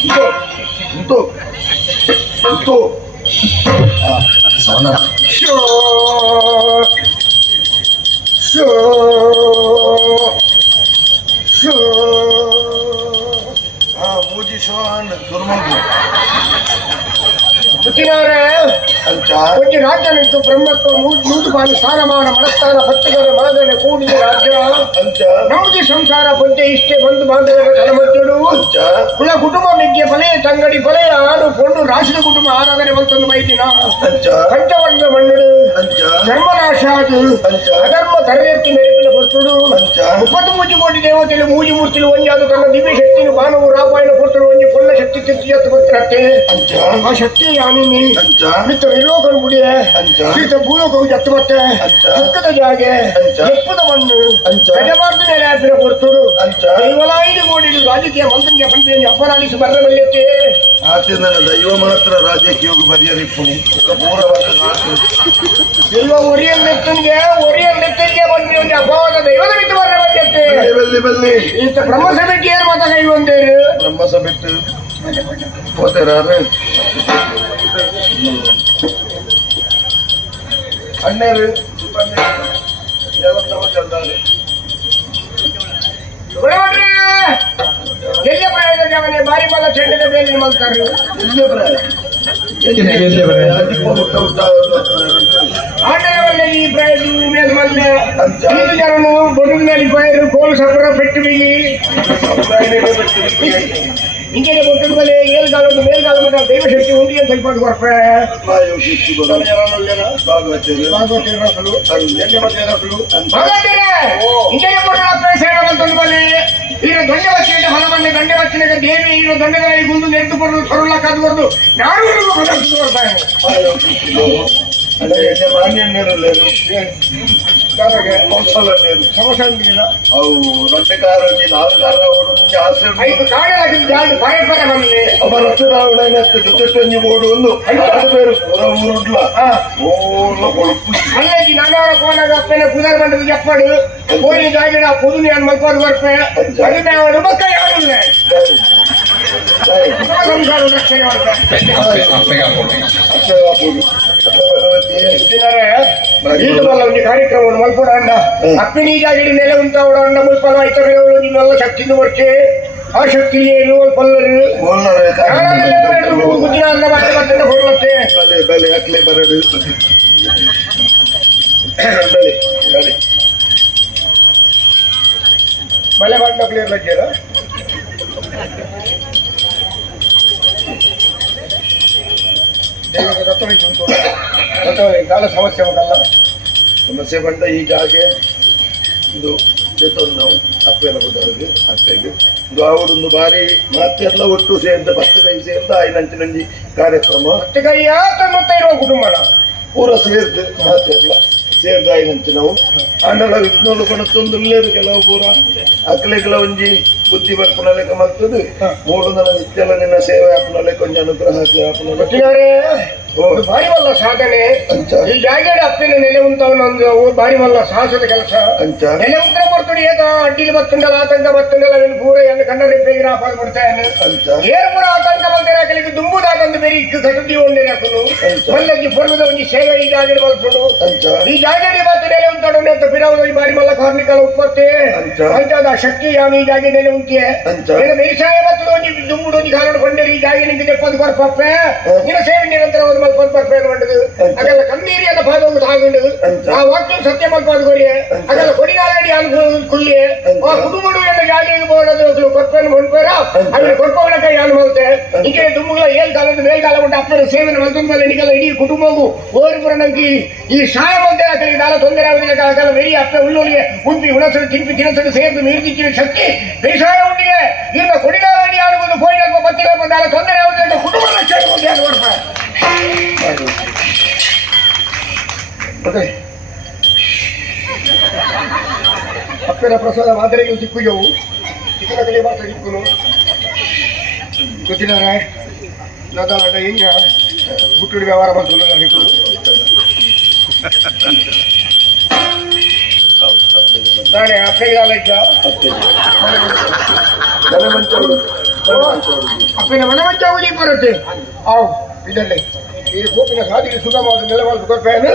ಇಂತು ಇಂತು ಇಂತು ಸವನ show show show ಹಾ ಮೂಜಿ show and ದುರ್ಮಂಗು ಮುತ್ತಿನವರೇ ಅಂಚ ಕೊಂಚ ಒಂದು ರಾಜನಿದ್ದು ಬ್ರಹ್ಮತ್ವ ನೂತುಪಾಲು ಸ್ಥಾನಮಾನ ಮನಸ್ಥಾನ ಭಕ್ತಿಗರ ಮಾದನೆ ಕೂಡಿದ ರಾಜ್ಯ ನಮಗೆ ಸಂಸಾರ ಪಂಚ ಇಷ್ಟೇ ಬಂಧು ಬಾಂಧವರ ಕಲಮತ್ತಡು ಕುಲ ಕುಟುಂಬ ಮಿಗ್ಗೆ ಬಲೆ ತಂಗಡಿ ಬಲೆ ಆಡು ಕೊಂಡು ರಾಶಿದ ಕುಟುಂಬ ಆರಾಧನೆ ಬಂತಂದು ಮೈದಿನ ಪಂಚವರ್ಗ ಮಣ್ಣುಡು ಧರ್ಮನಾಶ ಅದು ಅಧರ್ಮ ತರಬೇತಿ ಮೆರೆಪಿನ ಬರ್ತುಡು ಮುಪ್ಪತ್ತು ಮೂಜಿ ಕೋಟಿ ದೇವತೆಗಳು ಮೂಜಿ ಮೂರ್ತಿಲು ಒಂಜಾದು ತನ್ನ ದಿವ್ಯ ಶಕ್ತಿಯನ್ನು ಬಾಣವು ತೆತ್ತಿ ಬರ್ತಿರತ್ತೆ ಅಂಚ ಆ ಶಕ್ತಿ ಯಾನಿನಿ ಅಂಚ ಮಿತ್ತ ವಿಲೋಕನ ಗುಡಿಯೇ. ಅಂಚ ಸೀತ ಭೂಲೋಕವು ಜತ್ತು ಮತ್ತೆ ಅಂಚ. ದುಃಖದ ಜಾಗೆ. ಅಂಚ. ಎಪ್ಪದ ಮಣ್ಣು. ಗಜಮಾರ್ದ ಮೇಲೆ ಹಾಕಿನ ಪುರ್ತುಡು ಅಂಚ ದೈವಲಾಯಿದು ಕೋಡಿಗಳು ರಾಜಕೀಯ ಮಂತ್ರಿಗೆ ಪಂಚೆಯನ್ನು ಅಪರಾಧಿಸಿ ಬರಬಲ್ಯಕ್ಕೆ ಆಚೆ ನನ್ನ ದೈವ ಮಾತ್ರ ರಾಜ್ಯಕ್ಕೆ ಹೋಗಿ ಬದಿಯರಿಪ್ಪುನಿ ಪೂರವಾದ ವರ್ಷ ದೈವ ಒರಿಯಲ್ ನೆತ್ತನಿಗೆ ಒರಿಯಲ್ ನೆತ್ತನಿಗೆ ಬಂದು ಒಂದು ಅಪವಾದ ದೈವದ ಬಿಟ್ಟು ಬಲ್ಲಿ ಬಲ್ಲಿ ಇಂಥ ಬ್ರಹ್ಮಸಭೆಗೆ ಏನು ಮಾತ ಇವಂದೇರು ಒಂದೇರು ಬ್ರಹ್ಮಸ ಬಿಟ್ಟು ಹೋತಾರ ಅಣ್ಣರು ಸುಬ್ರಹ್ಮಣ್ಯ ಎಲ್ಲ ಪ್ರಯೋಜನ ಅವನೇ ಬಾರಿ ಮಲ ಚೆಂಡದ ಮೇಲೆ ಮಲ್ತಾರೆ ಎಲ್ಲಿ ಪ್ರಾಯ ಎಲ್ಲಿ ಪ್ರಾಯ ಹುಟ್ಟ ಹುಟ್ಟ ಆಟಗಾರರಲ್ಲಿ ಈ ಪ್ರಯೋಜನ ಮೇಲೆ ಮಲ್ಲೆ ಅಂಚ. ಐದು ಜನನು ಬದುಕಿನಲ್ಲಿ ಪೈರು ಕೋಲು ಸಪುರ ಪೆಟ್ಟು ಬಿಗಿ ಹಿಂಗೆ ಕೊಟ್ಟಿದ್ಮೇಲೆ ಮೇಲೆ ಏಳ್ಗಾಲದ ಮೇಲ್ಗಾಲ ಮಟ್ಟ ದೈವಶಕ್ತಿ ಉಂಡಿ ಅಂತ ಹೇಳ್ಕೊಂಡು ಬರ್ತಾರೆ ಈಗ ದೊಡ್ಡ ವಚ್ಚಿನ ಹೊಲವನ್ನೇ ದಂಡೆ ವಚ್ಚಿನಾಗ ದೇವಿ ಈಗ ದೊಡ್ಡದಲ್ಲಿ ಗುಂದು ನೆಟ್ಟು ಬರೋದು ಸೊರಳ ಕಾದು ಬರೋದು ನಾನು ಬರ್ತಾನೆ అలాగే యజమాన్యులు లేరు వంశాలు లేరు సమస్యలు మీద అవు రెండు కారు వచ్చి నాలుగు కారు రావడం నుంచి ఆశ్రయం అమ్మ రత్నరావుడైన దుర్గశ్వరి మూడు ఉంది ఆడ పేరు పూరవూరుడ్ల ఊళ్ళో కొడుకు. అల్లకి నాన్నవర కోనగప్పైన కుదరమంటూ చెప్పాడు. పోయి దాగిన పొదుని అని మొదలు వరకు మళ్ళీ మేము మొక్క ఎవరు ಮಕ್ಕ ಯಾರಿಲ್ಲ ಸಂಸಾರ ರಕ್ಷಣೆ ಮಾಡ್ತಾರೆ ಒಂದು ಕಾರ್ಯಕ್ರಮವನ್ನು ಮಲ್ಪಡ ಅಂಡ ಅಪ್ಪಿನ ಜಾಗಿಡಿ ನೆಲೆ ಉಂಟಾವಡ ಅಂಡ ಮುಲ್ಪದ ಐತಗಳು ನಿಮ್ಮೆಲ್ಲ ಶಕ್ತಿನ ವರ್ಷೆ ಆ ಶಕ್ತಿ ಏನು ಪಲ್ಲರು ಗುದ್ದಿನ ಅಂದ ಮತ್ತೆ ಮತ್ತೆ ಹೊರಲತ್ತೆ ಬಲೆ ಬಲೆ ಅಕ್ಲೆ ಬರಡು ಬಲೆ ಬಲೆ ಮಳೆ ಬಾಟ್ನ ಕ್ಲಿಯರ್ ದೇವರಿಗೆ ರಥವೈತು ಉಂಟು ರಥವೈ ಕಾಲ ಸಮಸ್ಯೆ ಉಂಟಲ್ಲ ಸಮಸ್ಯೆ ಬಂದ ಈ ಜಾಗೆ ಇದು ಜೊತೊಂದು ನಾವು ಅಪ್ಪೆಲ್ಲ ಕೊಟ್ಟವರಿಗೆ ಅತ್ತೆಗೆ ಇದು ಅವರೊಂದು ಬಾರಿ ಮಾತೆಲ್ಲ ಒಟ್ಟು ಸೇರಿದ ಭತ್ತ ಕೈ ಸೇರಿದ ಐನಂಚಿನಂಜಿ ಕಾರ್ಯಕ್ರಮ ಮತ್ತೆ ಕೈ ತನ್ನುತ್ತ ಇರುವ ಕುಟುಂಬ ಪೂರ ಸೇರಿದ ಮಾತೆಲ್ಲ ಸೇರಿದ ಐದಂಚಿ ನಾವು ಅಂಡಲ ವಿಜ್ಞಾನ ಕೊಣತ್ತೊಂದು ಇಲ್ಲೇದು ಕೆಲವು ಪೂರ ಅಕ್ಲೆಗಳ ಒಂಜಿ ಬುದ್ಧಿ ಬರ್ಪುನ ಲೆಕ್ಕ ಮಾಡ್ತದೆ ಮೂಡು ನನ್ನ ನಿತ್ಯಲ ನಿನ್ನ ಸೇವೆ ಅಪನಲೆ ಕೊಂಚ ಅನುಗ್ರಹ ಹಾಕಿ ವಲ್ಲ ಸಾಧನೆ. ಈ ಜಾಗೇಡ್ ಅಪ್ಪಿನ ನೆಲೆ ಉಂಟವನೊಂದು ಭಾರಿ ವಲ್ಲ ಸಾಹಸದ ಕೆಲಸ. ನೆಲೆ ಉಂಟರ ಬರ್ತಡಿ ಏಕ ಅಡ್ಡಿಲಿ ಬತ್ತಂಡಲ್ಲ ಆತಂಕ ಬತ್ತಂಡಲ್ಲ ಅವನು ಪೂರ ಎಲ್ಲ ಕನ್ನಡ ಬೇಗಿರ ಪಾಲ್ ಕೊಡ್ತಾನೆ. ಅಂಚ. ಏರ್ ಪೂರ ಆತಂಕ ಬಂದಿರ ಕಲಿಗೆ ದುಂಬುದಾದಂದು ಬೇರೆ ದಿಕ್ಕು ಕಟ್ಟಿ ಹಾಕುನು ಅಂಚ. ಮಲ್ಲಕ್ಕೆ ಒಂದು ಸೇವೆ ಈ ಜಾಗೇಡ್ ಮಲ್ಪಡು ಈ ಈ ಜಾಗಡೆ ನೆಲೆ ಉಂಟಾಡೋಣ ಅಂತ ಪಿರಾವದ ಬಾರಿ ಮಲ್ಲ ಕಾರ್ಮಿಕರ ಉತ್ಪತ್ತಿ ಅಂಚ. ಅಂತಾದ ಶಕ್ತಿ ಯಾವ ಈ ಜಾಗಡೆ ನೆಲೆ ಉಂಟಿಯೇ ಬೇಸಾಯ ಮತ್ತು ಒಂದು ದುಮ್ಮುಡು ಒಂದು ಕಾರಣ ಕೊಂಡೇರಿ ಈ ಜಾಗ ನಿಂಗೆ ತೆಪ್ಪದು ಬರ್ಪಪ್ಪೆ ನಿನ್ನ ಸೇವೆ ನಿರಂತರ ಒಂದು ಮಲ್ಪದು ಬರ್ಪೆ ಬಂಡದು ಅಂಚ. ಅದೆಲ್ಲ ಕಣ್ಣೀರಿ ಅಂತ ಪಾದ ಒಂದು ತಾಗೊಂಡು ಅಂಚ. ಆ ವಾಕ್ಯ ಸತ್ಯ ಮಲ್ಪದು ಕೊಡಿ ಅದೆಲ್ಲ ಕೊಡಿಗಾಲಡಿ ಅನುಭವ ಕುಲ್ಲಿ ಅಂಚ. ಆ ಕುಟುಂಬಡು ಎಲ್ಲ ಜಾಗ ಬೋಡದು ಕೊಪ್ಪೆಯನ್ನು ಹೊಂದ್ಬೇರ ಅದನ್ನ ಕೊಪ್ಪವನ ಕೈ ಅನುಭವತೆ ಇಂಕೆ ದುಮ್ಮುಗಳ ಏಳ್ ಕಾಲದ ಮೇಲ್ಕಾಲ ಉಂಟು ಅಪ್ಪನ ಸೇವೆನ ಮತ್ತೊಂದು ಮೇಲೆ ನಿಗಲ ಇಡೀ ಕುಟುಂಬವು ಓರಿಪುರ ನಂಗೆ ಈ ಸಾಯ ಬಂದೆ ಆ ಕಡೆ ದಾಲ ತೊಂದರೆ ಆಗುದಿಲ್ಲ ಕಾಲ ವೆರಿ ಅಪ್ಪೆ ಉಳ್ಳುಳಿಗೆ ಉಂಪಿ ಉಣಸಲು ತಿಂಪಿ ತಿನಸಲು ಸೇರ್ದು ನೀರ್ದಿಕ್ಕಿನ ಶಕ್ತಿ ಬೇಸಾಯ ಉಂಟಿಗೆ ಇನ್ನ ಕೊಡಿಗಾಲಡಿ ಆಡುವುದು ಪೋಯಿನ ಬತ್ತಿನ ಬಂದಾಲ ತೊಂದರೆ ಆಗುದಿಲ್ಲ ಅಂತ ಕುಟುಂಬ ರಕ್ಷಣೆ ಒಂದು ಎರಡು ವರ್ಷ ಮಾಡಿ. ಮತ್ತೆ ಅಪ್ಪನ ಪ್ರಸಾದ ಮಾದರಿಗೆ ಸಿಕ್ಕುಜವು ಚಿಕ್ಕನ ಕಲೆ ಮಾತ್ರ ಸಿಕ್ಕುನು ಗೊತ್ತಿದ್ದಾರೆ ನದ ಹಿಂಗ ಬುಟ್ಟುಡಿ ವ್ಯವಹಾರ ಮಾಡ್ಕೊಂಡು ಸಿಕ್ಕುನು ನಾಳೆ ಅಪ್ಪೆಗಾಲ ಇದ್ದ ಮನೆ ಮಂಚ ಹುಡು. ಮನೆ ಮಂಚ ಹುಡು. ಅಪ್ಪಿನ ಮನಮಂಚ ಉಳಿ ಬರುತ್ತೆ ಅವು ಇದರಲ್ಲಿ ಈ ಕೂಪಿನ ಸಾಧಿಗೆ ಸುಗಮವಾದ ನೆಲವಾದ ಕೊಪ್ಪೆಯನ್ನು